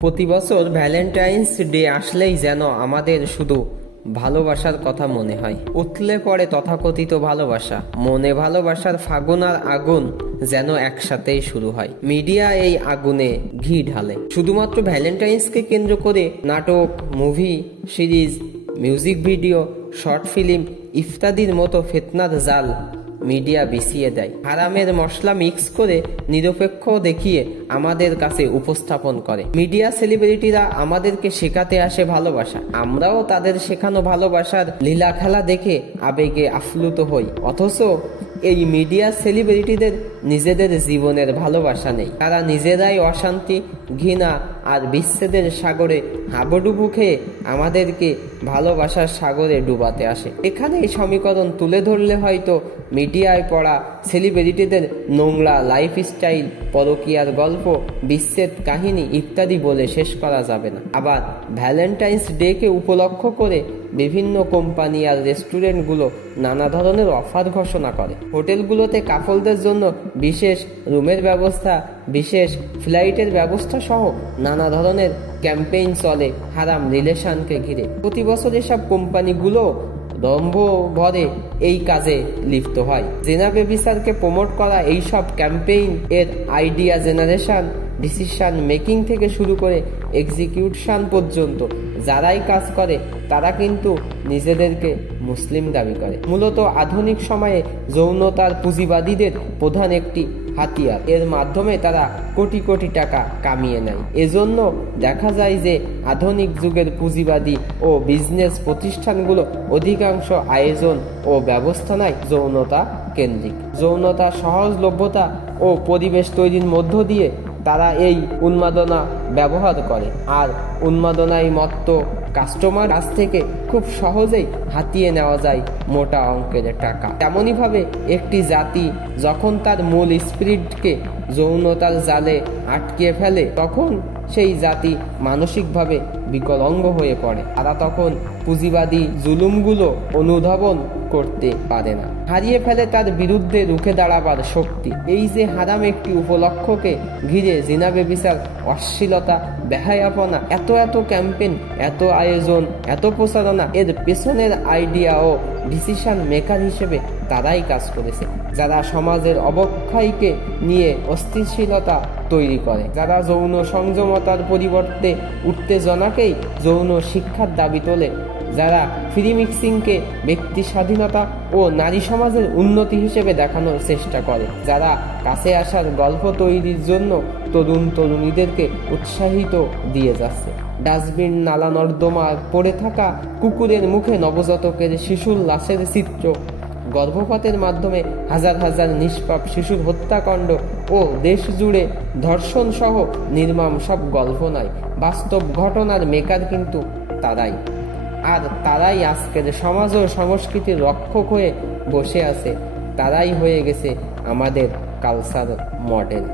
প্রতি বছর Valentine's day আসলেই যেন আমাদের শুধু ভালোবাসার কথা মনে হয়। উতলে পড়ে তথাকথিত ভালোবাসা, মনে ভালোবাসার ফাগুন আর আগুন যেন একসাথেই শুরু হয়। মিডিয়া এই আগুনে ঘি ঢালে। শুধুমাত্র ভ্যালেন্টাইন্সকে কেন্দ্র করে নাটক, movie, series, music video, short film ইত্যাদির মতো ফিতনার জাল মিডিয়া বিছিয়ে দেয়। হারামের মশলা মিক্স করে নিরপেক্ষ দেখিয়ে আমাদের কাছে উপস্থাপন করে। মিডিয়া সেলিব্রিটিরা আমাদেরকে শেখাতে আসে ভালোবাসা, আমরাও তাদের শেখানো ভালোবাসার লীলা খেলা দেখে আবেগে আপ্লুত হই। অথচ এই মিডিয়া সেলিব্রিটিদের নিজেদের জীবনের ভালোবাসা নেই। তারা নিজেরাই অশান্তি, ঘৃণা আর বিচ্ছেদের সাগরে হাবুডুবু খেয়ে আমাদেরকে ভালোবাসার সাগরে ডুবাতে আসে। এখানে এই সমীকরণ তুলে ধরলে হয়তো মিডিয়ায় পড়া সেলিব্রিটিদের নোংরা লাইফস্টাইল, পরকীয়ার গল্প, বিচ্ছেদ কাহিনী ইত্যাদি বলে শেষ করা যাবে না। আবার ভ্যালেন্টাইন্স ডেকে উপলক্ষ করে বিভিন্ন কোম্পানি আর রেস্টুরেন্টগুলো নানা ধরনের অফার ঘোষণা করে। হোটেলগুলোতে কাপলদের জন্য বিশেষ রুমের ব্যবস্থা, বিশেষ ফ্লাইটের ব্যবস্থা সহ নানা ধরনের ক্যাম্পেইন চলে হারাম রিলেশনকে ঘিরে। প্রতি বছর এসব কোম্পানিগুলো দম্ভ ভরে এই কাজে লিপ্ত হয়। জেনা বেবিচারকে প্রমোট করা এইসব ক্যাম্পেইন এর আইডিয়া জেনারেশন, ডিসিশন মেকিং থেকে শুরু করে এক্সিকিউশন পর্যন্ত যারাই কাজ করে তারা কিন্তু নিজেদেরকে মুসলিম দাবি করে। মূলত আধুনিক সময়ে যৌনতার পুঁজিবাদীদের প্রধান একটি হাতিয়ার। এর মাধ্যমে তারা কোটি কোটি টাকা কামিয়ে নেয়। এজন্য দেখা যায় যে আধুনিক যুগের পুঁজিবাদী ও বিজনেস প্রতিষ্ঠানগুলো অধিকাংশ আয়োজন ও ব্যবস্থাপনায় যৌনতা কেন্দ্রিক। যৌনতা সহজলভ্যতা ও পরিবেশ তৈরির মধ্য দিয়ে তারা এই উন্মাদনা ব্যবহার করে, আর উন্মাদনায় মত্ত কাস্টমার কাছ থেকে খুব সহজেই হাতিয়ে নেওয়া যায় মোটা অঙ্কের টাকা। তেমনই ভাবে একটি জাতি যখন তার মূল স্পিরিটকে যৌনতার জালে আটকে ফেলে তখন সেই জাতি মানসিকভাবে বিকলাঙ্গ হয়ে পড়ে। তারা তখন পুঁজিবাদী জুলুমগুলো অনুধাবন করতে পারে না, হারিয়ে ফেলে তার বিরুদ্ধে রুখে দাঁড়াবার শক্তি। এই যে হারাম একটি উপলক্ষকে ঘিরে জিনা বেবিচার, অশ্লীলতা, বেহায়াপনা, এত ক্যাম্পেইন, এত আয়োজন, এত প্রচারণা, এর পেছনের আইডিয়া ও ডিসিশন মেকার হিসেবে তারাই কাজ করেছে, যারা সমাজের অবক্ষয়কে নিয়ে অস্থিতিশীলতা তৈরি করে, যারা যৌন সংযমতার পরিবর্তে উত্তেজনাকেই যৌন শিক্ষার দাবি তোলে, যারা ফ্রি মিক্সিংকে ব্যক্তি স্বাধীনতা ও নারী সমাজের উন্নতি হিসেবে দেখানোর চেষ্টা করে, যারা কাছে আসার গল্প তৈরির জন্য তরুণ তরুণীদেরকে উৎসাহিত দিয়ে যাচ্ছে। ডাস্টবিন, নালা নর্দমা পড়ে থাকা কুকুরের মুখে নবজাতকের শিশুর লাশের চিত্র, গর্ভপাতের মাধ্যমে হাজার হাজার নিষ্পাপ শিশুর হত্যাকাণ্ড ও দেশ জুড়ে ধর্ষণ সহ নির্মম সব গল্প নয়, বাস্তব ঘটনার মেকার কিন্তু তারাই। আর তারাই আজকের সমাজ ও সংস্কৃতির রক্ষক হয়ে বসে আছে। তারাই হয়ে গেছে আমাদের কালচার মডেল।